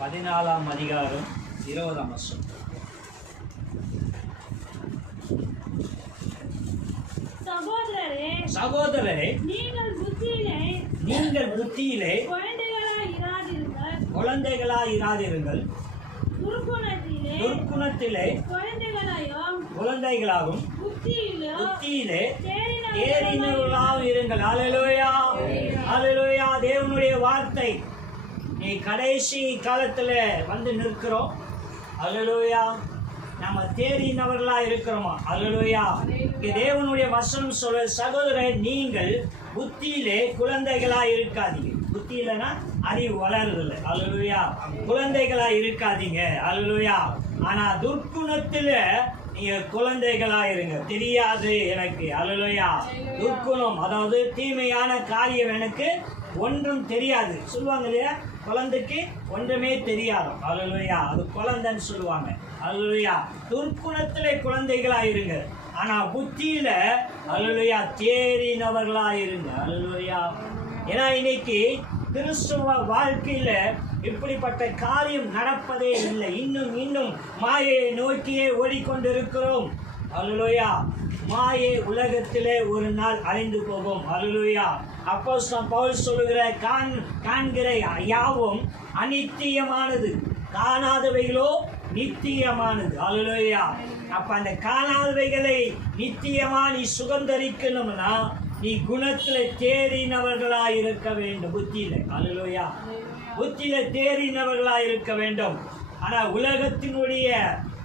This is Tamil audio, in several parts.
பதினாலாம் அதிகாரம் இருபதாம் வருஷம் சகோதரரே சகோதரரே நீங்கள் புத்தியிலே நீங்கள் புத்தியிலே குழந்தைகளாய் இராதிருங்கள் துர்க்குணத்திலே குழந்தைகளாகும். புத்தியிலோ தேறினவர்களாக இருங்கள் அலலுயா அலலுயா தேவனுடைய வார்த்தை. நீ கடைசி காலத்தில் வந்து நிற்கிறோம். அலலுயா நம்ம தேறினவர்களா இருக்கிறோமா? அலலுயா இங்கே தேவனுடைய வசனம் சொல்ல சகோதர நீங்கள் புத்தியிலே குழந்தைகளா இருக்காதீங்க. புத்தியிலனா அறிவு வளருதில்லை அலலுயா குழந்தைகளா இருக்காதீங்க. அலலுயா ஆனா துர்க்குணத்துல நீங்க குழந்தைகளா இருங்க. தெரியாது எனக்கு. அலலுயா துர்க்குணம் அதாவது தீமையான காரியம் எனக்கு ஒன்றும் தெரியாது. சொல்லுவாங்க இல்லையா? குழந்தைக்கு ஒன்றுமே தெரியாது? அலலுயா அது குழந்தைன்னு சொல்லுவாங்க. அலலுயா துர்க்குணத்தில் குழந்தைகளாக இருங்க ஆனால் புத்தியில் அலலுயா தேறினவர்களாக இருங்க அலலுயா ஏன்னா இன்னைக்கு கிறிஸ்துவ வாழ்க்கையில் இப்படிப்பட்ட காரியம் நடப்பதே இல்லை. இன்னும் இன்னும் மாயை நோக்கியே ஓடிக்கொண்டிருக்கிறோம். அலுலுயா மாயை உலகத்திலே ஒரு நாள் அழிந்து போகும். அலுலுயா அப்போ பவுல் சொல்லுகிற காண் காண்கிற யாவும் அநித்தியமானது. காணாதவைகளோ நித்தியமானது. அலுலையா அப்ப அந்த காணாதவைகளை நித்தியமா நீ சுகந்தரிக்கணும்னா நீ குணத்துல தேறினவர்களா இருக்க வேண்டும். புத்தியில. அலுலையா புத்தியில தேறினவர்களா இருக்க வேண்டும். ஆனா உலகத்தினுடைய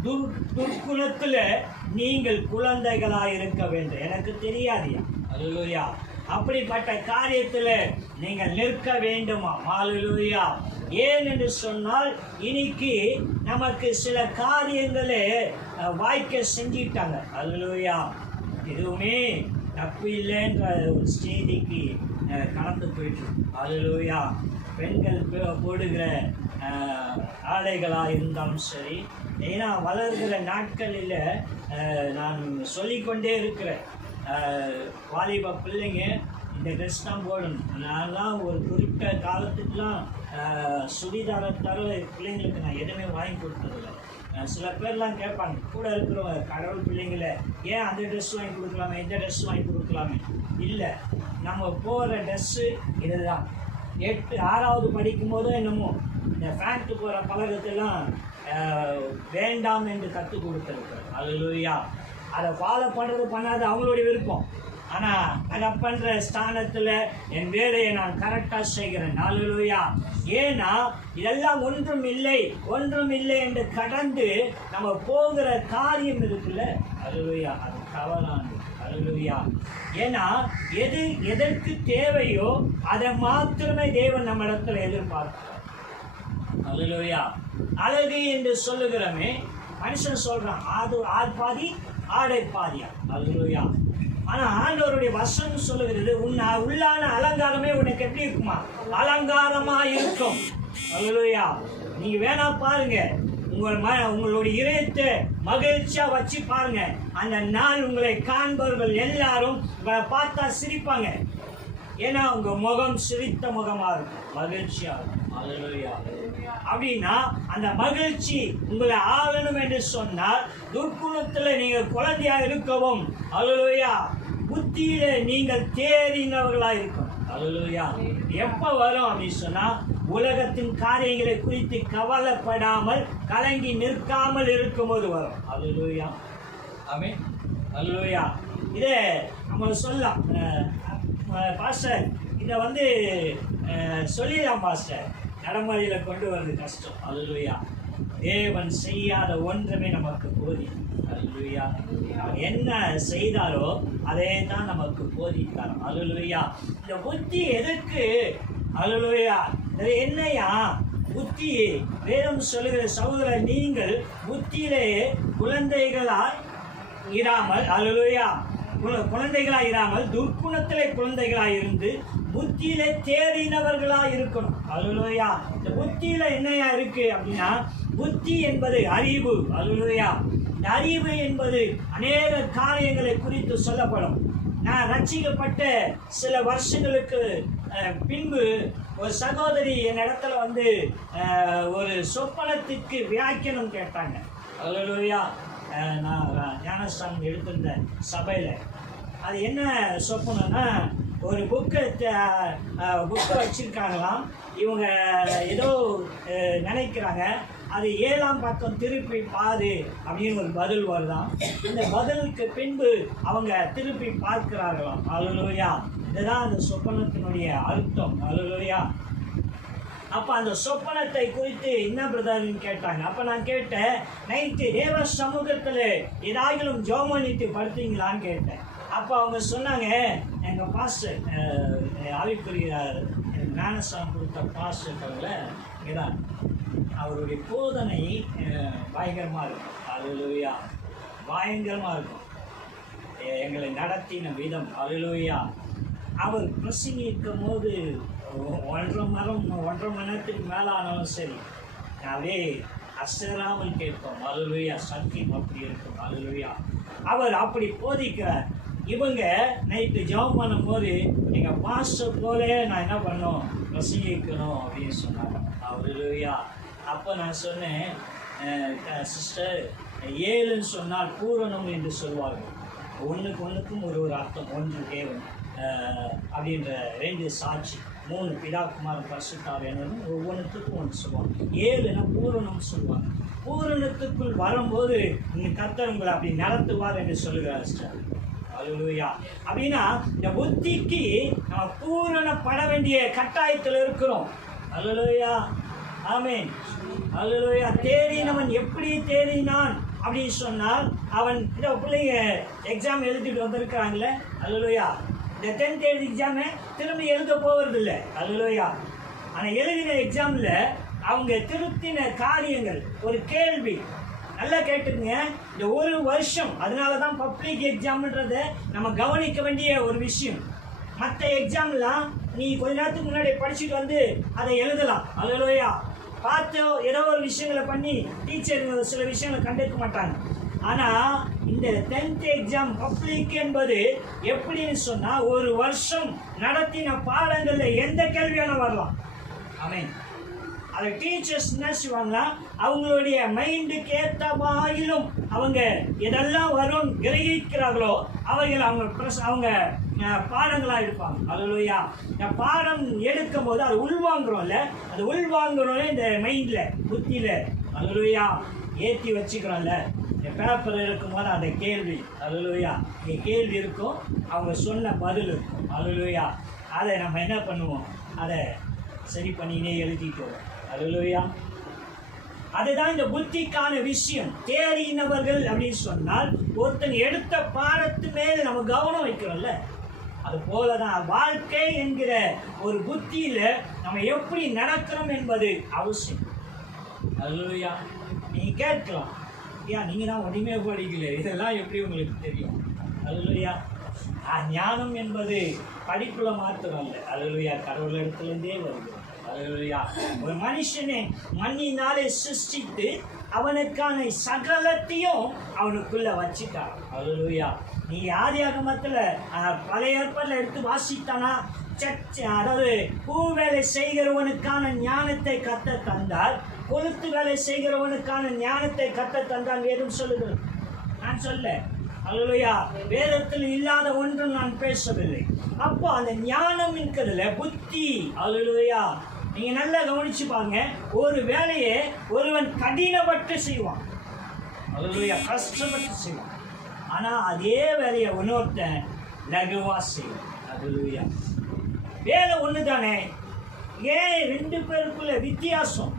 துர் துர்க்குணத்துல நீங்கள் குழந்தைகளா இருக்க வேண்டும். எனக்கு தெரியாதியா. அலுலையா அப்படிப்பட்ட காரியத்தில் நீங்கள் நிற்க வேண்டுமா? மாலுலுயா ஏன் என்று சொன்னால் இன்னைக்கு நமக்கு சில காரியங்களை வாய்க்க செஞ்சிட்டாங்க. அலுலுயா எதுவுமே தப்பு இல்லைன்ற ஒரு செய்திக்கு கலந்து கடந்து போயிட்டு. அலுலுயா பெண்கள் போடுகிற ஆடைகளாக இருந்தாலும் சரி ஏன்னா வளர்கிற நாட்களில் நான் சொல்லிக்கொண்டே இருக்கிறேன். வாலிப பிள்ளைங்க இந்த ட்ரெஸ் தான் போடணும். நான்லாம் ஒரு குறிப்பிட்ட காலத்துக்கெலாம் அஹ், சுடிதாரை பிள்ளைங்களுக்கு நான் எதுவுமே வாங்கி கொடுத்ததில்ல. சில பேர்லாம் கேட்பாங்க கூட இருக்கிறவங்க கடவுள் பிள்ளைங்கள ஏன் அந்த ட்ரெஸ் வாங்கி கொடுக்கலாமே இந்த ட்ரெஸ் வாங்கி கொடுக்கலாமே? இல்லை நம்ம போகிற ட்ரெஸ்ஸு இதுதான். எட்டு ஆறாவது படிக்கும் போதும் என்னமோ இந்த ஃபேண்ட்டு போகிற பழக்கத்தெல்லாம் வேண்டாம் என்று கற்றுக் கொடுத்துருக்காரு அது லூயா அதை ஃபாலோ பண்ணுறது பண்ணாது அவங்களுடைய விருப்பம். ஆனால் அதை பண்ணுற ஸ்தானத்தில் என் வேலையை நான் கரெக்டாக செய்கிறேன். நாலுலூயா ஏன்னா இதெல்லாம் ஒன்றும் இல்லை ஒன்றும் இல்லை என்று கடந்து நம்ம போகிற காரியம் இருக்குல்ல? அலுவயா அது தவறானது. அலுவயா ஏன்னா எது எதற்கு தேவையோ அதை மாத்திரமே தேவன் நம்ம இடத்துல எதிர்பார்க்கிறார். அல்லேலூயா அழகு என்று சொல்லுகிறோமே மனுஷன் சொல்கிறான் அது ஆள் பாதி ஆடை பாதியா ஆனா ஆண்டவருடைய வசனம் சொல்லுகிறது உன் உள்ளான அலங்காரமே உனக்கு எப்படி இருக்குமா? அலங்காரமா இருக்கும் அல்லையா நீங்க வேணா பாருங்க. உங்கள் ம உங்களுடைய இதயத்தை மகிழ்ச்சியாக வச்சு பாருங்க. அந்த நாள் உங்களை காண்பவர்கள் எல்லாரும் உங்களை பார்த்தா சிரிப்பாங்க. ஏன்னா உங்கள் முகம் சிரித்த முகமாக இருக்கும். மகிழ்ச்சியாக இருக்கும். அப்படின்னா அந்த மகிழ்ச்சி உங்களை ஆளணும் என்று சொன்னால் துர்க்குணத்தில் நீங்கள் குழந்தையா இருக்கவும் அலுவயா புத்தியில நீங்கள் தேறினவர்களாக இருக்கணும். அலுவயா எப்போ வரும் அப்படின்னு சொன்னால் உலகத்தின் காரியங்களை குறித்து கவலைப்படாமல் கலங்கி நிற்காமல் இருக்கும்போது வரும். அலுவயா ஆமே அல்லேலூயா இதே நம்ம சொல்லலாம். பாஸ்டர் இதை வந்து சொல்லிடலாம் பாஸ்டர். நடைமுறையில் கொண்டு வர்றது கஷ்டம். அல்லையா தேவன் செய்யாத ஒன்றுமே நமக்கு போதி அல்லையா என்ன செய்தாரோ அதே தான் நமக்கு போதித்தார். அல்லேலூயா. இந்த புத்தி எதற்கு? அல்லேலூயா. இது என்னையா? புத்தி வேதம் சொல்லுகிற சகோதர நீங்கள் புத்தியிலேயே குழந்தைகளாய் இராமல் அல்லேலூயா. குழ- இராமல் துர்க்குணத்திலே குழந்தைகளாக இருந்து புத்தியில தேறினவர்களா இருக்கணும். அல்லேலூயா இந்த புத்தியில என்னையா இருக்கு அப்படின்னா புத்தி என்பது அறிவு. அல்லேலூயா இந்த அறிவு என்பது அநேக காரியங்களை குறித்து சொல்லப்படும். நான் ரட்சிக்கப்பட்ட சில வருஷங்களுக்கு பின்பு ஒரு சகோதரி என் இடத்துல வந்து ஒரு சொப்பனத்துக்கு வியாக்கியானம் கேட்டாங்க. அல்லா நான் ஞானஸ்தானம் எடுத்திருந்த சபையில். அது என்ன சொப்பனம்னா ஒரு புக்கை புக்கை வச்சுருக்காங்களாம். இவங்க ஏதோ நினைக்கிறாங்க. அது ஏழாம் பக்கம் திருப்பி பாரு அப்படின்னு ஒரு பதில் வருதாம். இந்த பதிலுக்கு பின்பு அவங்க திருப்பி பார்க்கிறார்களாம். அலுவயா இதுதான் அந்த சொப்பனத்தினுடைய அர்த்தம். அலுவயா அப்போ அந்த சொப்பனத்தை குறித்து என்ன பிரதர்னு கேட்டாங்க. அப்போ நான் கேட்டேன் நைட்டு தேவ சமூகத்தில் ஏதாயிலும் ஜோமனித்து படுத்தீங்களான்னு கேட்டேன். அப்போ அவங்க சொன்னாங்க எங்கள் பாஸ்டர் ஆவிக்குரிய ஞானஸ்தானம் கொடுத்த பாஸ்டர்ல இதான் அவருடைய போதனை பயங்கரமாக இருக்கும். அலுவயா பயங்கரமாக இருக்கும். எங்களை நடத்தின விதம். அலுவயா அவர் பிரசங்கிக்கும் போது ஒன்றரை மரம் ஒன்றரை மணி நேரத்துக்கு மேலே ஆனாலும் சரி அதே அசராமல் கேட்போம். அலுவயா சத்தியம் அப்படி இருக்கும். அலுவயா அவர் அப்படி போதிக்கிறார். இவங்க நைட்டு ஜெபனும் போது எங்கள் பாஸ்டர் போல நான் என்ன பண்ணோம்? பிரசங்கிக்கணும் அப்படின்னு சொன்னாங்க. அலுவயா அப்போ நான் சொன்னேன் சிஸ்டர் ஏழுன்னு சொன்னால் பூரணம் என்று சொல்வார்கள். ஒன்றுக்கு ஒன்றுக்கும் ஒரு ஒரு அர்த்தம் ஒன்று தேவன். அப்படின்ற ரெண்டு சாட்சி மூணு பிதாக்குமார் பரிசுத்தார் என்னும் ஒவ்வொன்றுத்துக்கும் ஒன்று சொல்லுவாங்க ஏழுனா பூரணம் சொல்லுவாங்க பூரணத்துக்குள் வரும்போது நீங்கள் கத்தவங்களை உங்களை அப்படி நடத்துவார் என்று சொல்லுகிறார் சிஸ்டர் அல்லேலூயா அப்படின்னா இந்த புத்திக்கு நம்ம பூரணப்பட வேண்டிய கட்டாயத்தில் இருக்கிறோம். அல்லேலூயா ஆமென் அல்லேலூயா தேறினவன் எப்படி தேறினான் அப்படின்னு சொன்னால் அவன் இந்த பிள்ளைங்க எக்ஸாம் எழுதிட்டு வந்திருக்கிறாங்களே அல்லேலூயா இந்த டென்த் எழுதி எக்ஸாமை திரும்பி எழுத போகிறது இல்லை ஆனால் எழுதின எக்ஸாமில் அவங்க திருத்தின காரியங்கள் ஒரு கேள்வி நல்லா கேட்டுக்குங்க. இந்த ஒரு வருஷம் அதனால தான் பப்ளிக் எக்ஸாம்ன்றது நம்ம கவனிக்க வேண்டிய ஒரு விஷயம். மற்ற எக்ஸாம்லாம் நீ கொஞ்ச நேரத்துக்கு முன்னாடி படிச்சுட்டு வந்து அதை எழுதலாம். அல்லையா. பார்த்து ஏதோ ஒரு விஷயங்களை பண்ணி டீச்சர் சில விஷயங்களை கண்டுக்க மாட்டாங்க. ஆனால் இந்த டென்த் எக்ஸாம் பப்ளிக் என்பது எப்படின்னு சொன்னால் ஒரு வருஷம் நடத்தின பாடங்களில் எந்த கேள்வியான வரலாம். ஆமென் அதை டீச்சர்ஸ் என்ன செய்வாங்கன்னா அவங்களுடைய மைண்டுக்கு ஏற்ற மாதிரிலும் அவங்க எதெல்லாம் வரும் கிரகிக்கிறார்களோ அவைகள் அவங்க ப்ரெஸ் அவங்க பாடங்களாக இருப்பாங்க எடுப்பாங்க. அதுலயா இந்த பாடம் எடுக்கும் போது அது உள்வாங்குறோம்ல அது உள்வாங்குறோம்ல இந்த மைண்டில் புத்தியில். அதுலயா ஏற்றி வச்சுக்கிறோம்ல. இந்த பேப்பர் இருக்கும்போது அந்த கேள்வி. அதுலயா இங்கே கேள்வி இருக்கும் அவங்க சொன்ன பதில் இருக்கும். அதுலயா அதை நம்ம என்ன பண்ணுவோம்? அதை சரி பண்ணினே எழுதிட்டு வரோம் அதுதான் இந்த புத்திக்கான விஷயம். தேறினவர்கள் அப்படின்னு சொன்னால் ஒருத்தன் எடுத்த பாடத்து மேல் நம்ம கவனம் வைக்கிறோம்ல. அது போலதான் வாழ்க்கை என்கிற ஒரு புத்தியில நம்ம எப்படி நடக்கிறோம் என்பது அவசியம். அல்லேலூயா நீங்கள் கேட்கலாம். ஐயா நீங்க தான் ஒன்றுமே படிக்கல இதெல்லாம் எப்படி உங்களுக்கு தெரியும்? அல்லேலூயா ஆ, ஞானம் என்பது படிப்புல மாத்திரம் இல்லை. அல்லேலூயா கடவுள் இடத்துலேருந்தே வருகிறது. ஒரு மனுஷனை மண்ணினாலே சிருஷ்டித்து அவனுக்கான சகலத்தையும் அவனுக்குள்ள வச்சுட்டான். அலுவயா நீ ஆதியாகமத்தில் பழைய ஏற்பாட்டில் எடுத்து வாசித்தானா? சர்ச் அதாவது பூ வேலை செய்கிறவனுக்கான ஞானத்தை கத்த தந்தால் கொளுத்து வேலை செய்கிறவனுக்கான ஞானத்தை கத்த தந்தால் வேதம் சொல்லுகிறது நான் சொல்ல. அல்லையா வேதத்தில் இல்லாத ஒன்றும் நான் பேசவில்லை. அப்போ அந்த ஞானம் இருக்கிறதுல புத்தி. அல்லையா நீங்க நல்லா கவனிச்சு பாருங்க ஒரு வேலையை ஒருவன் கடினப்பட்டு செய்வான். அல்லையா கஷ்டப்பட்டு செய்வான். ஆனா அதே வேலையை இன்னொருத்தன் லகுவா செய்வான். அல்லையா வேலை ஒன்று தானே ஏன் ரெண்டு பேருக்குள்ள வித்தியாசம்?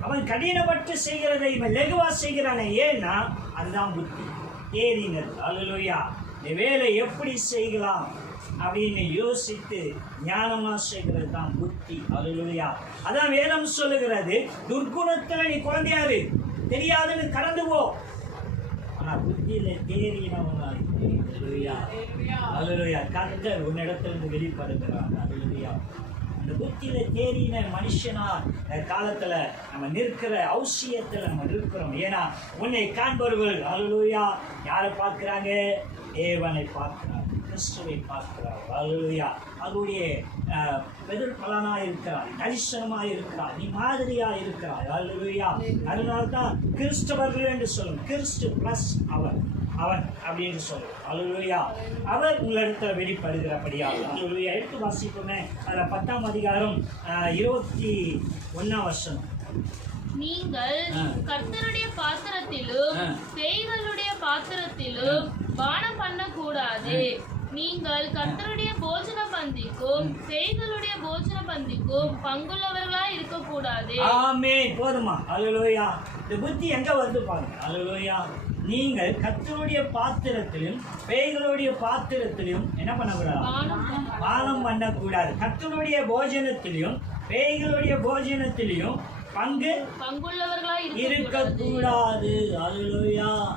அவன் கடினப்பட்டு செய்கிறதை இவன் லெகுவா செய்கிறானே. ஏன்னா அதுதான் புத்தி. ஏறினர் அல்லலுயா. இந்த வேலை எப்படி செய்யலாம்? அப்படின்னு யோசித்து ஞானமா செய்கிறது தான் புத்தி. அல்லலுயா அதான் வேதம் சொல்லுகிறது துர்க்குணத்தில் நீ குழந்தையாரு. தெரியாதுன்னு கடந்து போ. ஆனால் புத்தியில் தேறினவனாய் அருளுயா அருளுயா கர்த்தர் உன்னிடத்திலிருந்து வெளிப்படுகிறார். அருளுயா அந்த புத்தியில தேறின மனுஷனா அஹ், காலத்துல நம்ம நிற்கிற அவசியத்துல நம்ம இருக்கிறோம் ஏன்னா உன்னை காண்பவர்கள் அல்லேலூயா யாரை பார்க்கிறாங்க? தேவனை பார்க்கிறாங்க. கிறிஸ்துவை பார்க்கிறார். அல்லேலூயா. அவருடைய அஹ், எதிர்பலனா இருக்கிறார். தரிசனமாக இருக்கிறார். நீ மாதிரியா இருக்கிறார். அல்லேலூயா. அதனால தான் கிறிஸ்தவர்கள் என்று சொல்லும். கிறிஸ்து பிளஸ் அவர். அவன் அப்படின்னு சொல்லும். அல்லேலூயா. அவர் உங்களிடத்தில் வெளிப்படுகிறபடியாக அல்லேலூயா. எடுத்து வாசிப்போமே. அதில் பத்தாம் அதிகாரம் இருபத்தி ஒன்றாம் வருஷம் நீங்கள். கர்த்தருடைய பாத்திரத்திலும். பேய்களுடைய பாத்திரத்திலும் பானம் பண்ணக்கூடாது. நீங்கள் கர்த்தருடைய போஜன பந்திக்கும் பேய்களுடைய போஜன பந்திக்கும் பங்குள்ளவர்களா இருக்கக்கூடாது. ஆமே போதுமா. அல்லேலூயா இந்த புத்தி எங்க வருது பாருங்க. அல்லேலூயா நீங்கள் கர்த்தருடைய பாத்திரத்திலும் பேய்களுடைய பாத்திரத்திலும் என்ன பண்ணக்கூடாது? பானம் பண்ண- பானம் பண்ணக்கூடாது. கர்த்தருடைய போஜனத்திலையும் பேய்களுடைய போஜனத்திலையும் பங்கு பங்குள்ளவர்களா இருக்கக்கூடாது. அல்லேலூயா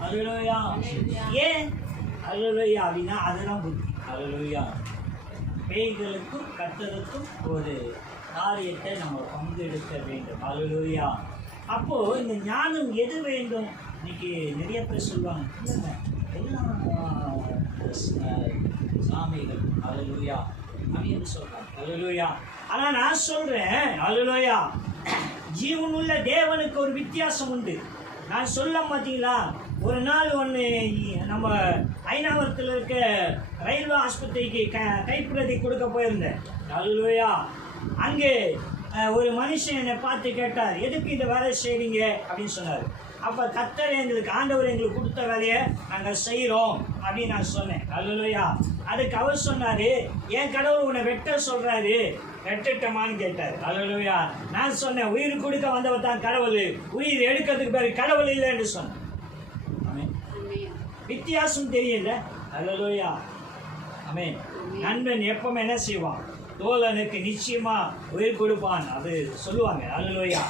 அல்லேலூயா ஏன்? அல்லேலூயா அப்படின்னா அதுதான் புத்தி. அல்லேலூயா பேய்களுக்கும் கத்தருக்கும் ஒரு காரியத்தை நம்ம பங்கெடுக்க வேண்டும். அல்லேலூயா அப்போ இந்த ஞானம் எது வேண்டும்? இன்னைக்கு நிறைய பேர் சொல்லுவாங்க இல்லைங்க எல்லாம் சாமிகள். அல்லேலூயா அப்படின்னு சொல்றாங்க? அல்லேலூயா ஆனால் நான் சொல்றேன் அல்லேலூயா ஜீவனுள்ள தேவனுக்கு ஒரு வித்தியாசம் உண்டு. நான் சொல்ல மாட்டீங்களா? ஒரு நாள் ஒன்று நம்ம ஐநாவரத்தில் இருக்க ரயில்வே ஆஸ்பத்திரிக்கு க கைப்பிரதி கொடுக்க போயிருந்தேன். அல்லேலூயா அங்கே ஒரு மனுஷன் என்னை பார்த்து கேட்டார் எதுக்கு இந்த வேலை செய்கிறீங்க அப்படின்னு சொன்னார். அப்போ கத்தர் எங்களுக்கு ஆண்டவர் எங்களுக்கு கொடுத்த வேலையை நாங்கள் செய்கிறோம் அப்படின்னு நான் சொன்னேன். அல்லேலூயா அதுக்கு அவர் சொன்னார் என் கடவுள் உன்னை வெட்ட சொல்கிறாரு வெட்டட்டமான்னு கேட்டார். அல்லேலூயா நான் சொன்னேன் உயிர் கொடுக்க வந்தவர் தான் கடவுள். உயிர் எடுக்கிறதுக்கு பேர் கடவுள் இல்லைன்னு சொன்னேன். வித்தியாசம் தெரியல. அல்லேலூயா ஆமென் நண்பன் எப்பவுமே என்ன செய்வான்? தோழனுக்கு நிச்சயமா உயிர் கொடுப்பான். அது சொல்லுவாங்க. அல்லேலூயா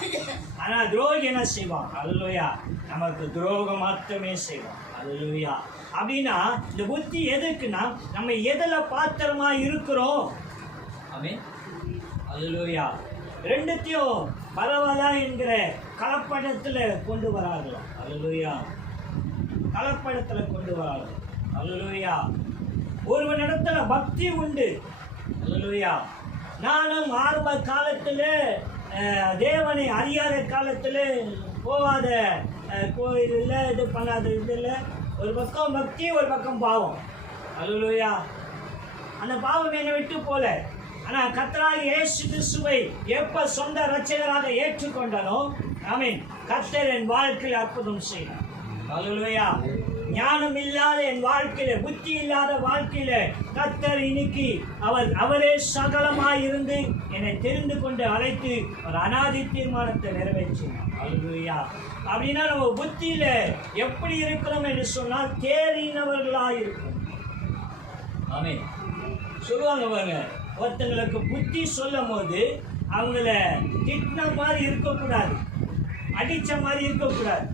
ஆனா துரோகி என்ன செய்வான்? அல்லேலூயா நமக்கு துரோகம் மாத்திரமே செய்வான். அல்லேலூயா அப்படின்னா இந்த புத்தி எதுக்குன்னா நம்ம எதில் பாத்திரமா இருக்கிறோம்? ஆமென் அல்லேலூயா ரெண்டுத்தையும் பரவாயில்ல என்கிற கலப்படத்தில் கொண்டு வரார்களாம். அல்லேலூயா கலப்படத்துல கொண்டு வரார்கள் ஒருவன் இடத்துல பக்தி உண்டு. அல்லேலூயா. நானும் ஆரம்ப காலத்துல தேவனை அறியாத காலத்துல போகாத கோயில் இல்லை இது பண்ணாத இது இல்லை ஒரு பக்கம் பக்தி ஒரு பக்கம் பாவம். அல்லேலூயா. அந்த பாவம் என்னை விட்டு போல. ஆனா கத்தராக இயேசு கிறிஸ்துவை எப்ப சொந்த ரச்சகராக ஏற்றுக்கொண்டனோ ஐ மீன் கத்தர் என் வாழ்க்கையில் அற்புதம் செய்தார் ஞானம் இல்லாத என் வாழ்க்கையில புத்தி இல்லாத வாழ்க்கையில கத்தர் இன்னைக்கு அவர் அவரே சகலமாய் இருந்து என்னை தெரிந்து கொண்டு அழைத்து ஒரு அனாதி தீர்மானத்தை நிறைவேற்றினார். அல்லேலூயா அப்படின்னா நம்ம புத்தியில எப்படி இருக்கிறோம் என்று சொன்னால் தேறினவர்களாய் இருக்கும். ஆமே சொல்லுவாங்க பாருங்க ஒருத்தங்களுக்கு புத்தி சொல்லும் போது அவங்கள திட்டின மாதிரி இருக்கக்கூடாது. அடித்த மாதிரி இருக்கக்கூடாது.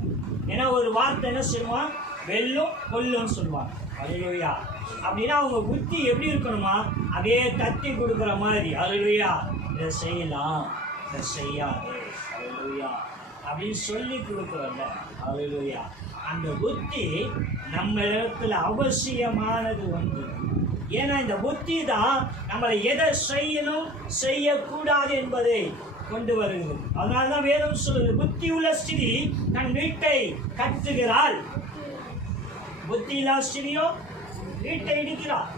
ஏன்னா ஒரு வார்த்தை என்ன சொல்லுவான் வெல்லும் கொல்லும் சொல்லுவான் அருளுயா அப்படின்னா அவங்க புத்தி எப்படி இருக்கணுமா? அதே தட்டி கொடுக்குற மாதிரி. அருளுயா இதை செய்யலாம். இதை செய்யாது. அருளுயா அப்படின்னு சொல்லி கொடுக்குறல்ல அருளுயா அந்த புத்தி நம்ம இடத்துல அவசியமானது ஒன்று. ஏன்னா இந்த புத்தி தான் நம்மளை எதை செய்யணும் செய்யக்கூடாது என்பதை கொண்டு வருகிறது. அதனால்தான் வேதம் சொல்லுது புத்தி உள்ள ஸ்திரி தன் வீட்டை கட்டுகிறாள். புத்தி இல்லாத ஸ்திரியோ வீட்டை இடிக்கிறாள்.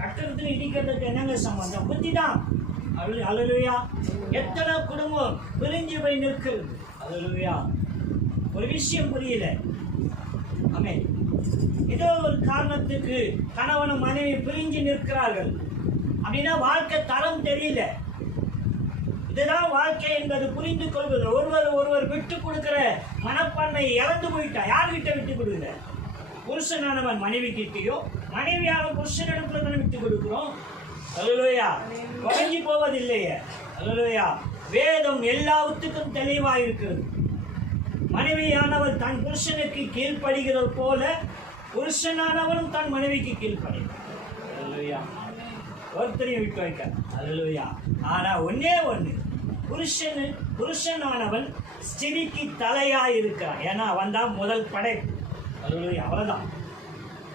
கட்டுறதுக்கு இடிக்கிறதுக்கு என்னங்க சம்பந்தம்? புத்தி தான் அலுவயா எத்தனை குடும்பம் பிரிஞ்சு போய் நிற்கிறது? அலுவயா ஒரு விஷயம் புரியல. அமே ஏதோ ஒரு காரணத்துக்கு கணவனும் மனைவி பிரிஞ்சு நிற்கிறார்கள். அப்படின்னா வாழ்க்கை தரம் தெரியல. வாழ்க்கை என்பது புரிந்து கொள்வது. ஒருவர் ஒருவர் விட்டு கொடுக்கிற மனப்பான்மையை இழந்து போயிட்டா யார்கிட்ட விட்டு கொடுக்குற? புருஷனானவன் மனைவி கிட்டேயோ மனைவியான புருஷனிடத்துல தானே விட்டு கொடுக்கிறோம்? அல்லேலூயா. குறைஞ்சி போவதில்லையே. அல்லேலூயா. வேதம் எல்லாத்துக்கும் தெளிவாக இருக்கிறது மனைவியானவர் தன் புருஷனுக்கு கீழ்ப்படுகிறது போல புருஷனானவனும் தன் மனைவிக்கு கீழ்ப்படுகிறார் ஒருத்தரையும் விட்டு வைக்க. அல்லேலூயா. ஆனா ஒன்னே ஒன்று புருஷனு புருஷனானவன் ஸ்திரிக்கு தலையா இருக்கிறான் ஏன்னா அவன் தான் முதல் படை. அலுவலி அவ்வளவுதான்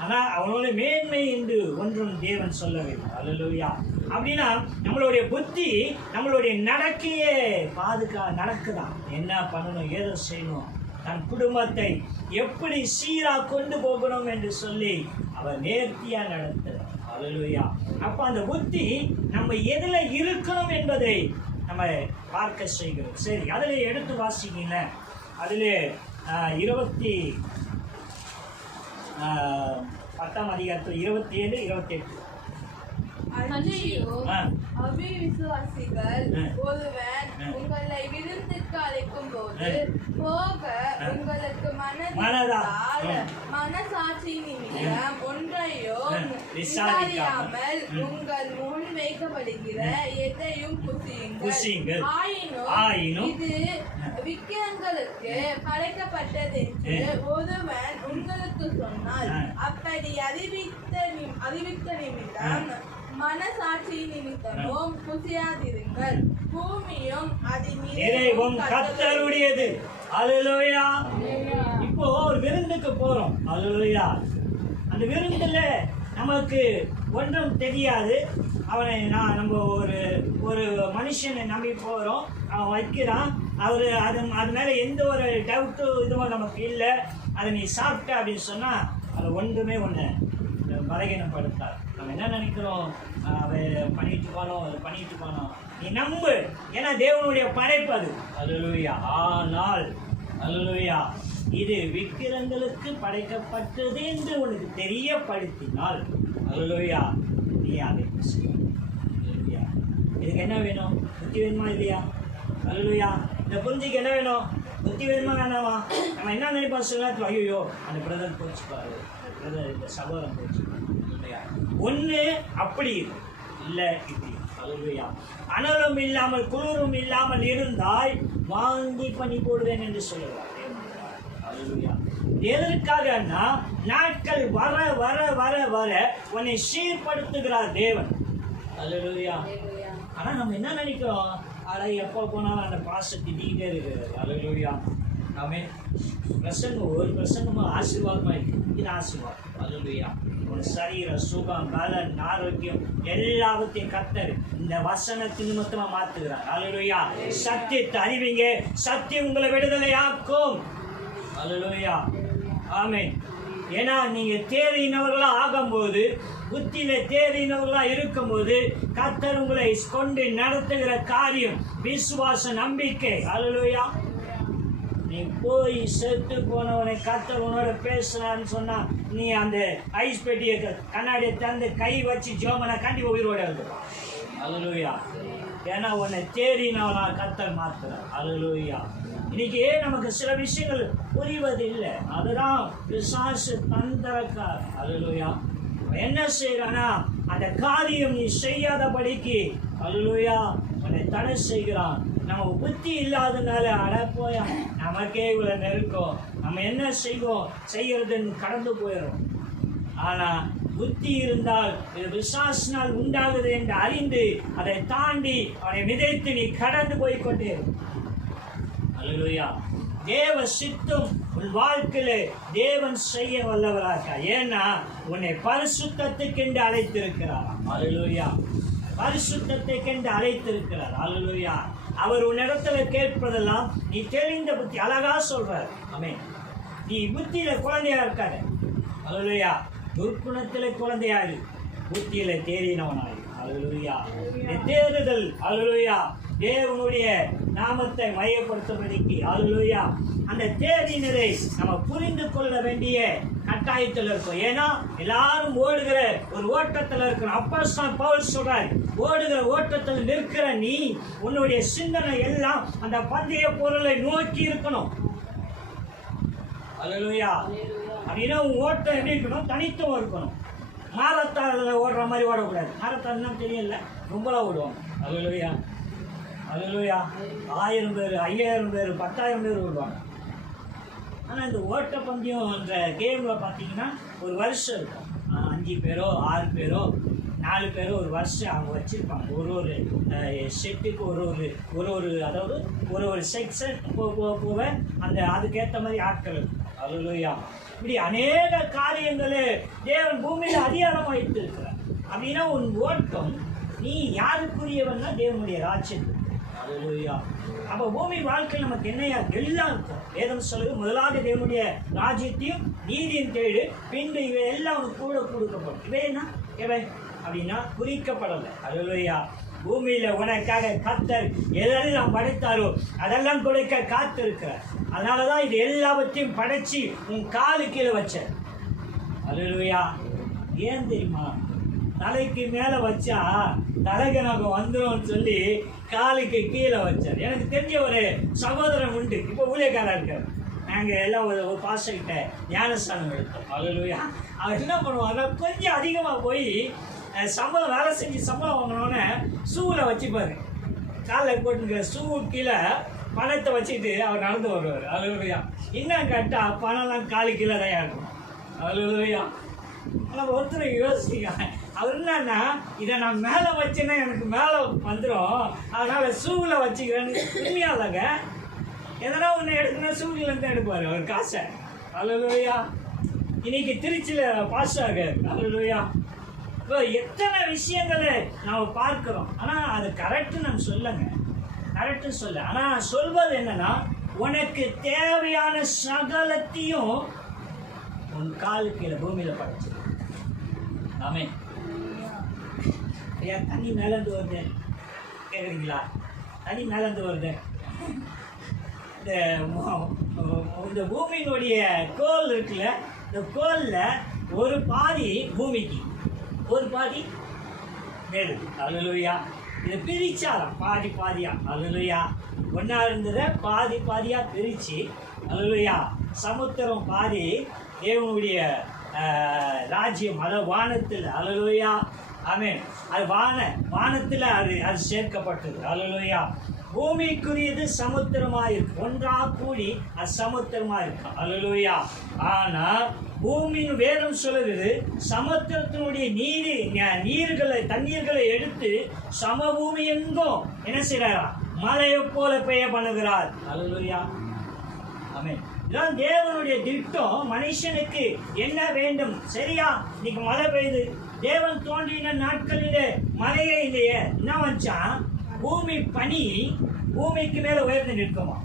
ஆனா அவனோட மேன்மை என்று ஒன்றும் தேவன் சொல்லவில்லை. அலுவலியா அப்படின்னா நம்மளுடைய புத்தி நம்மளுடைய நடக்கையே பாதுகா நடக்குதான் என்ன பண்ணணும் ஏதோ செய்யணும்? தன் குடும்பத்தை எப்படி சீரா கொண்டு போகணும் என்று சொல்லி அவர் நேர்த்தியா நடத்துறார் அல்லேலூயா. அப்ப அந்த புத்தி நம்ம எதுல இருக்கணும் என்பதை நம்ம பார்க்க செய்கிறோம். சரி அதில் எடுத்து வாசிக்கல அதில் இருபத்தி பத்தாம் அதிகாரத்தில் இருபத்தி ஏழு இருபத்தி எட்டு ஆ. ஒருவன். உங்களை விருந்துக்கு அழைக்கும் போது. போக. உங்களுக்கு மனதா? மனதால். மனசாட்சி நிமித்தம் ஒன்றையோ. விசாரியாமல். உங்கள் முன் வைக்கப்படுகிற எதையும் புசியுங்கள். ஆயினும். இது விக்கிரங்களுக்கு படைக்கப்பட்டது என்று. ஒருவன் உங்களுக்கு சொன்னால். அப்படி அறிவித்த அறிவித்த நிமித்தம் மனசாட்சி நிமித்தமும் புசியாதிருங்கள் பூமியும் அதன் இறைவம் கத்தருடையது அல்லேலூயா இப்போ ஒரு விருந்துக்கு போறோம். அல்லேலூயா அந்த விருந்துல நமக்கு ஒன்றும் தெரியாது. அவனை நான் நம்ம ஒரு ஒரு மனுஷனை நம்பி போகிறோம் அவன் வைக்கிறான். அவர் அது அது மேலே எந்த ஒரு டவுட்டும் இதுவும் நமக்கு இல்லை. அதை நீ சாப்பிட்ட அப்படின்னு சொன்னால் அது ஒன்றுமே ஒன்று பலகீனப்படுத்தார் நம்ம என்ன நினைக்கிறோம்? அவன் பண்ணிட்டு போனோம் அதை பண்ணிட்டு போனோம் நீ நம்பு. ஏன்னா தேவனுடைய படைப்பு அது. அல்லேலூயா ஆனால் அல்லேலூயா இது விக்கிரங்களுக்கு படைக்கப்பட்டது என்று உனக்கு தெரியப்படுத்தினால் அல்லேலூயா நீ அதை புசி. அல்லேலூயா இதுக்கு என்ன வேணும்? புத்தி வேணுமா இல்லையா? அல்லேலூயா இந்த புரிஞ்சுக்கு என்ன வேணும்? புத்தி வேணுமா வேணாமா? நம்ம என்ன நினைப்போம்? சில நேரத்தில் ஐயோ அந்த பிரதர் போச்சுப்பாரு பிரதர் இந்த சகோதரன் இல்லையா ஒன்று அப்படி இருக்கு இல்லை இப்படி. அல்லேலூயா அனலும் இல்லாமல் குளிரும் இல்லாமல் இருந்தால் வாங்கி பண்ணி போடுவேன் என்று சொல்லுவார். அல்லேலூயா எதற்காகன்னா நாட்கள் வர வர வர வர உன்னை சீர்படுத்துகிறார் தேவன். அல்லேலூயா ஆனா நம்ம என்ன நினைக்கிறோம்? அட எப்போ போனாலும் அந்த பாசம் திட்டிகிட்டே இருக்கிறது. அல்லேலூயா ஆமே பிரசங்கம் ஒரு பிரசங்கமும் ஆசீர்வாதமா இருக்கு இது ஆசீர்வாதம். அல்லேலூயா ஒரு சரீர சுகம் பலன் ஆரோக்கியம் எல்லாவற்றையும் கத்தர் இந்த வசனத்தின் நிமித்தமா மாத்துகிறார் அல்லேலூயா சத்தியத்தை அறிவிங்க. சத்தியம் உங்களை விடுதலையாக்கும். அல்லேலூயா ஆமே ஏன்னா நீங்க தேறினவர்களா ஆகும்போது புத்தியில தேறினவர்களா இருக்கும்போது கத்தர் உங்களை கொண்டு நடத்துகிற காரியம் விசுவாச நம்பிக்கை. அல்லேலூயா நீ போய் செத்து போனவனை கத்த உன்னோட பேசுறான்னு சொன்னா நீ அந்த ஐஸ் பெட்டியை கண்ணாடியை தந்து கை வச்சு ஜோமனை கண்டி உயிரோட இருக்கலாம் அல்லேலூயா ஏன்னா உன்னை தேறினவனா கத்த மாத்திர அல்லேலூயா இன்னைக்கு நமக்கு சில விஷயங்கள் புரிவது இல்லை அதுதான் விசாசு தந்திரக்கார் அல்லேலூயா என்ன செய்யறானா அந்த காரியம் நீ செய்யாதபடிக்கு அல்லேலூயா உன்னை தடை செய்கிறான். நம்ம புத்தி இல்லாதனால அட போயா நமக்கே இவ்வளவு நெருக்கம் நம்ம என்ன செய்வோம் செய்யறதுன்னு கடந்து போயிடும் ஆனா புத்தி இருந்தால் இது விசாசினால் உண்டாகுது என்று அறிந்து அதை தாண்டி அவனை மிதைத்து நீ கடந்து போய் கொண்டே இரு. தேவ சித்தம் உன் வாழ்க்கையில தேவன் செய்ய வல்லவராக. ஏன்னா உன்னை பரிசுத்தத்துக்கென்று அழைத்திருக்கிறார். அல்லேலூயா பரிசுத்தத்துக்கென்று அழைத்திருக்கிறார். அல்லேலூயா அவர் உன்னிடத்துல கேட்பதெல்லாம் நீ தெளிந்த புத்தி அழகா சொல்றார். அமே நீ புத்தியில குழந்தையா இருக்காத. அல்லேலூயா துர்க்குணத்தில குழந்தையா புத்தியில தேறினவனாய் அல்லேலூயா தேறுதல் அல்லேலூயா தேவனுடைய நாமத்தை மையப்படுத்தும்படிக்கு. அல்லேலூயா அந்த தேதியினரை நம்ம புரிந்து கொள்ள வேண்டிய கட்டாயத்தில் இருக்கும். ஏன்னா எல்லாரும் ஓடுகிற ஒரு ஓட்டத்தில் இருக்கிற அப்போ பவுல் சொல்றார் ஓடுகிற ஓட்டத்தில் நிற்கிற நீ உன்னுடைய சிந்தனை எல்லாம் அந்த பந்தய பொருளை நோக்கி இருக்கணும். அல்லேலூயா அப்படின்னா உன் ஓட்டம் எப்படி இருக்கணும்? தனித்துவம் இருக்கணும். மாரத்தானில் ஓடுற மாதிரி ஓடக்கூடாது. மாரத்தான்னா தெரியல. ரொம்பலாம் ஓடுவாங்க அல்லேலூயா அதுலையா ஆயிரம் பேர் ஐயாயிரம் பேர் பத்தாயிரம் பேர் வருவாங்க. ஆனால் இந்த ஓட்டப்பந்தயம்ன்ற கேமில் பார்த்தீங்கன்னா ஒரு வருஷம் இருக்கும். அஞ்சு பேரோ ஆறு பேரோ நாலு பேரோ ஒரு வருஷம் அவங்க வச்சுருப்பாங்க. ஒரு ஒரு செட்டுக்கு ஒரு ஒரு ஒரு ஒரு அதாவது ஒரு ஒரு செக்ஷன் போக போக போக அந்த அதுக்கேற்ற மாதிரி ஆட்கள் இருக்கும். இப்படி அநேக காரியங்களை தேவன் பூமியில் அதிகாரம் வைத்திருக்கிறார். அப்படின்னா உன் ஓட்டம் நீ யாருக்குரியவன்னா தேவனுடைய ராஜ்யத்துக்கு. அப்ப பூமி வாழ்க்கையில் நமக்கு என்னையா? எல்லாம் இருக்கும். வேதம் சொல்லுது முதலாவது தேவனுடைய ராஜ்யத்தையும் நீதியும் தேடு. பின்பு இவை எல்லாம் கூட கொடுக்கப்படும். இவை என்ன? இவை அப்படின்னா குறிக்கப்படலை. அல்லேலூயா பூமியில உனக்காக கத்தர் எதெல்லாம் படைத்தாரோ அதெல்லாம் கொடுக்க காத்திருக்கிறார். அதனாலதான் இது எல்லாவற்றையும் படைச்சி உன் காலு கீழே வச்ச அல்லேலூயா ஏன் தெரியுமா? தலைக்கு மேலே வச்சா தலைகணகம் வந்துரும்னு சொல்லி காலுக்கு கீழே வச்சார். எனக்கு தெரிஞ்ச ஒரு சகோதரன் உண்டு. இப்போ ஊழியக்காரா இருக்கார். நாங்கள் எல்லாம் ஒரு ஒரு பாஸ்டர்கிட்ட ஞானஸ்தானம் எடுத்தோம். அலுவயா அவர் என்ன பண்ணுவாருன்னா கொஞ்சம் அதிகமாக போய் சம்பளம் வேலை செஞ்சு சம்பளம் வாங்கினோன்னே ஷூவில் வச்சுப்பாரு. காலில் போட்டுக்கிற ஷூ கீழே பணத்தை வச்சுட்டு அவர் நடந்து வருவார். அலுவலையா இன்னும் கேட்டால் பணம்லாம் காலு கீழே தான் இருக்கும் நம்ம ஆனால் ஒருத்தர் யோசிக்க அவர் என்னன்னா இதை நான் மேலே வச்சேன்னா எனக்கு மேலே வந்துடும். அதனால் ஷூவில் வச்சுக்கிறேன்னு உண்மையாக இல்லைங்க? எதனா ஒன்று எடுக்கணும் ஷூவிலேருந்து எடுப்பார் அவர் காசை. அலுவலையா இன்னைக்கு திருச்சியில் பாஸ் ஆகார் அலுவலையா இப்போ எத்தனை விஷயங்களை நாம் பார்க்குறோம். ஆனால் அது கரெக்டு நம்ம சொல்லுங்க. கரெக்டு சொல்ல. ஆனால் சொல்வது என்னன்னா உனக்கு தேவையான சகலத்தையும் உன் காலு கீழே பூமியில் படைச்சு ஆமே தண்ணி மேலேந்து வருது. கேட்குறீங்களா தண்ணி மேலேந்து வருது. இந்த இந்த பூமியினுடைய கோல் இருக்குல்ல இந்த கோலில் ஒரு பாதி பூமிக்கு ஒரு பாதி மேடு அழுலுயா இதை பிரிச்சாலாம் பாதி பாதியா. அழுலுயா ஒன்றா இருந்ததை பாதி பாதியாக பிரித்து அழுலுயா சமுத்திரம் பாதி தேவனுடைய ஆஹ், ராஜ்யம் அதாவது வானத்தில். அழுலுயா ஆமென். அது வான வானத்தில் அது அது சேர்க்கப்பட்டது. அலுவலையா பூமிக்குரியது சமுத்திரமாக இருக்கு. ஒன்றா கூடி அது சமுத்திரமாக இருக்கு. அலுவலையா ஆனால் பூமியின் வேதம் சொல்லுகிறது சமுத்திரத்தினுடைய நீர் நீர்களை தண்ணீர்களை எடுத்து சமபூமி எங்கும் என்ன செய்கிறாரா? மலையை போல பெய்ய பண்ணுகிறார். அலுவயா ஆமென். இதான் தேவனுடைய திட்டம். மனுஷனுக்கு என்ன வேண்டும்? சரியா? இன்னைக்கு மழை பெய்யுது. தேவன் தோன்றின நாட்களிலே மழையே இல்லையே. என்ன வச்சான் பூமி பனி பூமிக்கு மேல உயர்ந்து நிற்குமா?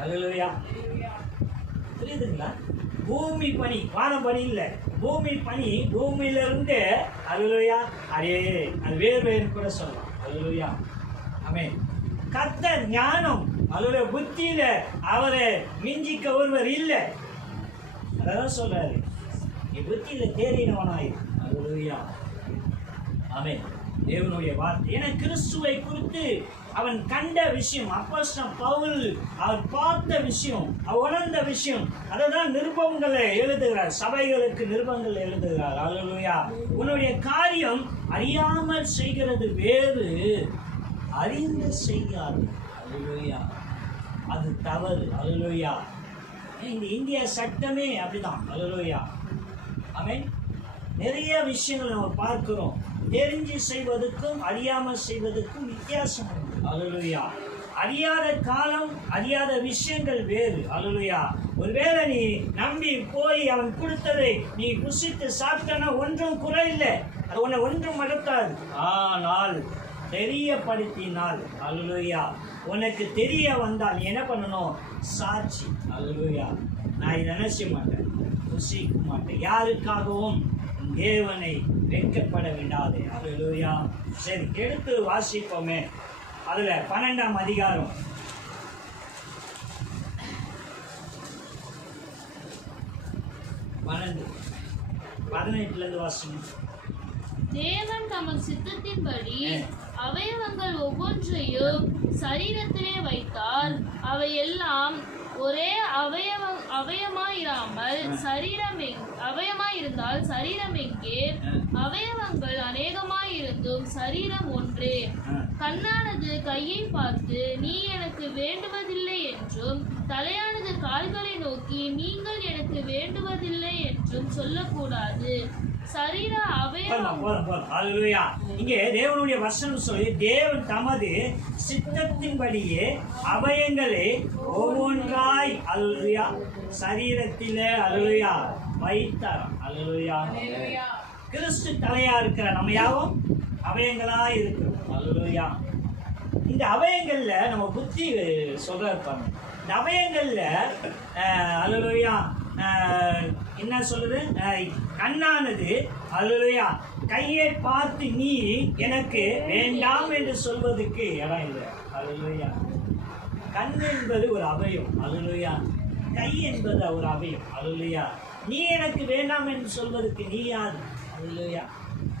அலுவயா புரியுதுங்களா? பூமி பனி வானம் பனி இல்ல. பூமி பனி பூமியில இருந்து அலுவயா அரே அது வேறு வேறு கூட சொல்லலாம். அலுவயா அமே கத்த ஞானம் அவருடைய புத்தியில அவரை மிஞ்சிக்க ஒருவர் இல்லை. அதான் சொல்றாரு. நீ புத்தியில தேறினவனாயிரு. அலுவயா ஆமே தேவனுடைய வார்த்தை. ஏன்னா கிறிஸ்துவை குறித்து அவன் கண்ட விஷயம் அப்பஸ்டம் பவுல் அவர் பார்த்த விஷயம் அவர் உணர்ந்த விஷயம் அதை தான் நிருபங்களை எழுதுகிறார். சபைகளுக்கு நிருபங்கள் எழுதுகிறார். அல்லேலூயா உன்னுடைய காரியம் அறியாமல் செய்கிறது வேறு அறிந்து செய்யாது. அல்லேலூயா அது தவறு. அல்லேலூயா இந்த இந்திய சட்டமே அப்படிதான். அல்லேலூயா ஆமென் நிறைய விஷயங்கள் நம்ம பார்க்கிறோம். தெரிஞ்சு செய்வதற்கும் அறியாமல் செய்வதற்கும் வித்தியாசம் அலுலுயா அறியாத காலம் அறியாத விஷயங்கள் வேறு. அலுலுயா ஒருவேளை நீ நம்பி போய் அவன் கொடுத்ததை நீ புசித்து சாப்பிட்டனா ஒன்றும் குறை இல்லை அது உன்னை ஒன்றும் மறக்காது ஆனால் தெரியப்படுத்தினால் அலுலுயா உனக்கு தெரிய வந்தால் என்ன பண்ணணும்? சாட்சி. அலுலுயா நான் இதை நினைச்ச மாட்டேன். புசிக்க மாட்டேன். யாருக்காகவும் தேவனை வெட்கப்பட விடாதே அல்லேலூயா சரி எடுத்து வாசிப்போமே. அதுல பன்னெண்டாம் அதிகாரம். பன்னெண்டு. பதினெட்டுல இருந்து வாசிங்க. தேவன் தமது சித்தத்தின்படி அவயவங்கள் ஒவ்வொன்றையும் சரீரத்திலே வைத்தார் அவை எல்லாம் ஒரே அவயவ அவயமாயிராமல் சரீரம் எங் இருந்தால் சரீரம் எங்கே? அவயவங்கள் அநேகமாயிருந்தும் சரீரம் ஒன்றே. கண்ணானது கையை பார்த்து நீ எனக்கு வேண்டுவதில்லை என்றும் தலையானது கால்களை நோக்கி நீங்கள் எனக்கு வேண்டுவதில்லை என்றும் சொல்லக்கூடாது. சரீர போதும், அவயவம் இங்கே தேவனுடைய வசனம் சொல்லி தேவன் தமது சித்தத்தின்படியே அவயங்களை ஒவ்வொன்றாய் அலுவயா சரீரத்திலே அலுவயா வைத்தாராம். கிறிஸ்து தலையா இருக்கிற நம்ம யாவும் அவயங்களா இருக்கிறோம். இந்த அவயங்கள்ல நம்ம புத்தி சொல்ற இருப்பாங்க இந்த அவயங்கள்ல அலுவயா என்ன சொல்லுது? கண்ணானது அலுவயா கையை பார்த்து நீ எனக்கு வேண்டாம் என்று சொல்வதற்கு இடம் இல்லை. அலுவயா கண் என்பது ஒரு அவயம். அலுவயா கை என்பது ஒரு அவயம். அலுவயா நீ எனக்கு வேண்டாம் என்று சொல்வதற்கு நீ யார்? அல்லையா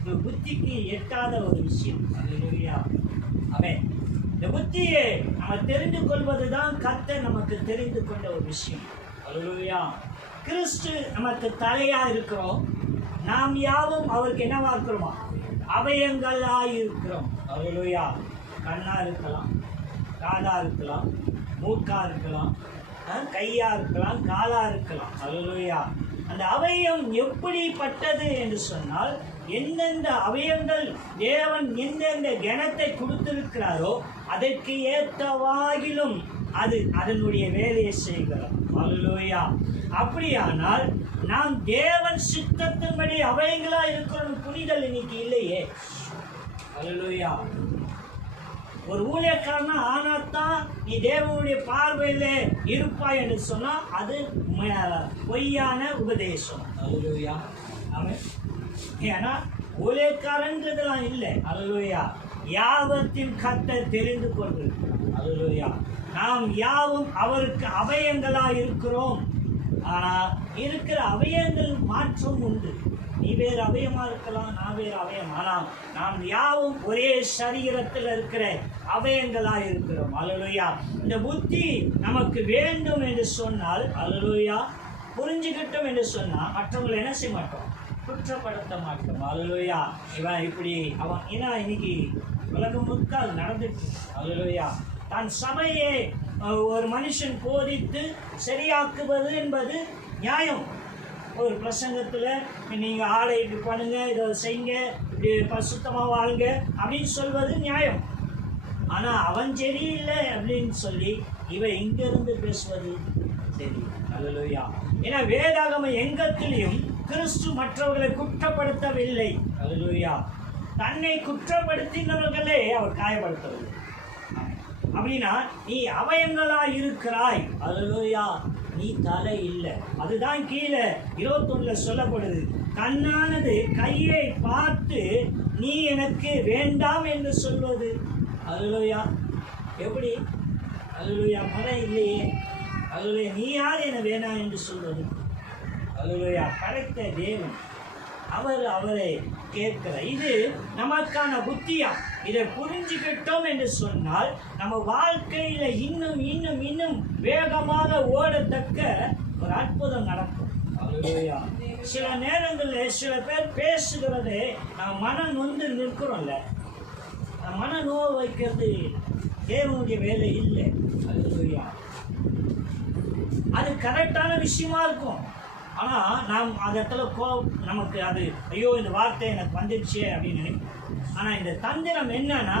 ஒரு புத்திக்கு எட்டாத ஒரு விஷயம். அல்லையா அவன் இந்த புத்தியை நம்ம தெரிந்து கொள்வது தான் கத்தை நமக்கு தெரிந்து கொண்ட ஒரு விஷயம். அல்லையா கிறிஸ்து நமக்கு தலையாக இருக்கிறோம். நாம் யாவும் அவருக்கு என்னவா இருக்கிறோமா? அவயங்களாக இருக்கிறோம். அலுவயா கண்ணாக இருக்கலாம் காதாக இருக்கலாம் மூக்காக இருக்கலாம் கையாக இருக்கலாம் காலாக இருக்கலாம். அலுவயா அந்த அவயம் எப்படிப்பட்டது என்று சொன்னால் எந்தெந்த அவயங்கள் தேவன் எந்தெந்த கணத்தை கொடுத்திருக்கிறாரோ அதற்கு ஏற்றவாகிலும் அது அதனுடைய வேலையை செய்கிறோம் அலுவயா அப்படியானால் நாம் தேவன் சித்தத்தின்படி அவயங்களா இருக்கிறோம் புரிதல் இன்னைக்கு இல்லையே. அலுவயா ஒரு ஊழியக்காரனா ஆனாத்தான் நீ தேவனுடைய பார்வையில் இருப்பாய் என்று சொன்னா அது பொய்யான உபதேசம். அலுவயா ஆமென். ஏன்னா ஊழியக்காரன்றதெல்லாம் இல்லை. அலுவயா யாவத்தின் கத்தை தெரிந்து கொண்டிருக்கிறோம் அலுவயா நாம் யாவும் அவருக்கு அவயங்களா இருக்கிறோம் ஆனா இருக்கிற அவயங்கள் மாற்றம் உண்டு. நீ வேறு அவயமா இருக்கலாம் நான் வேறு அவயம். ஆனால் நாம் யாவும் ஒரே சரீரத்தில் இருக்கிற அவயங்களாக இருக்கிறோம். அலலுயா இந்த புத்தி நமக்கு வேண்டும் என்று சொன்னால் அலலுயா புரிஞ்சுக்கிட்டோம் என்று சொன்னால் மற்றவங்களை என்ன செய்ய மாட்டோம்? குற்றப்படுத்த மாட்டோம். அலலுயா இவன் இப்படி அவன் ஏன்னா இன்னைக்கு உலகம் முக்கால் நடந்துட்டு அலலுயா தான் சபையை ஒரு மனுஷன் போதித்து சரியாக்குவது என்பது நியாயம். ஒரு பிரசங்கத்தில் நீங்கள் ஆடை இப்படி பண்ணுங்கள் இதை செய்யுங்க இப்படி பசுத்தமாக வாழுங்க அப்படின்னு சொல்வது நியாயம். ஆனால் அவன் சரியில்லை அப்படின்னு சொல்லி இவன் எங்கேருந்து பேசுவது சரி. அல்லேலூயா. ஏன்னா வேதாகம எங்கத்திலையும் கிறிஸ்து மற்றவர்களை குற்றப்படுத்தவில்லை. அல்லேலூயா. தன்னை குற்றப்படுத்தினவர்களே அவர் காயப்படுத்தவில்லை. அப்படின்னா நீ அவயங்களா இருக்கிறாய் அல்லேலூயா. நீ தலை இல்லை. அதுதான் கீழே இருபத்தொன்னுல சொல்லப்படுது. கண்ணானது கையை பார்த்து நீ எனக்கு வேண்டாம் என்று சொல்வது. அல்லேலூயா எப்படி? அல்லேலூயா மழை இல்லையே. அல்லேலூயா நீ யார் என வேணாம் என்று சொல்வது. அல்லேலூயா படைத்த தேவன். அவர் அவரை கேட்கிறார் இது நமக்கான புத்தியா? இதை புரிஞ்சுக்கிட்டோம் என்று சொன்னால் நம்ம வாழ்க்கையில இன்னும் இன்னும் இன்னும் வேகமாக ஓடத்தக்க ஒரு அற்புதம் நடக்கும். சில நேரங்களில் சில பேர் பேசுகிறதே நம்ம மனம் நொந்து நிற்கிறோம்ல. மன நோவை வைக்கிறது தேவனுடைய வேலை இல்லை. அது கரெக்டான விஷயமா இருக்கும். ஆனா நாம் அந்த இடத்துல கோ நமக்கு அது ஐயோ இந்த வார்த்தை எனக்கு வந்துடுச்சே அப்படின்னு நினைப்போம். ஆனா இந்த தந்திரம் என்னன்னா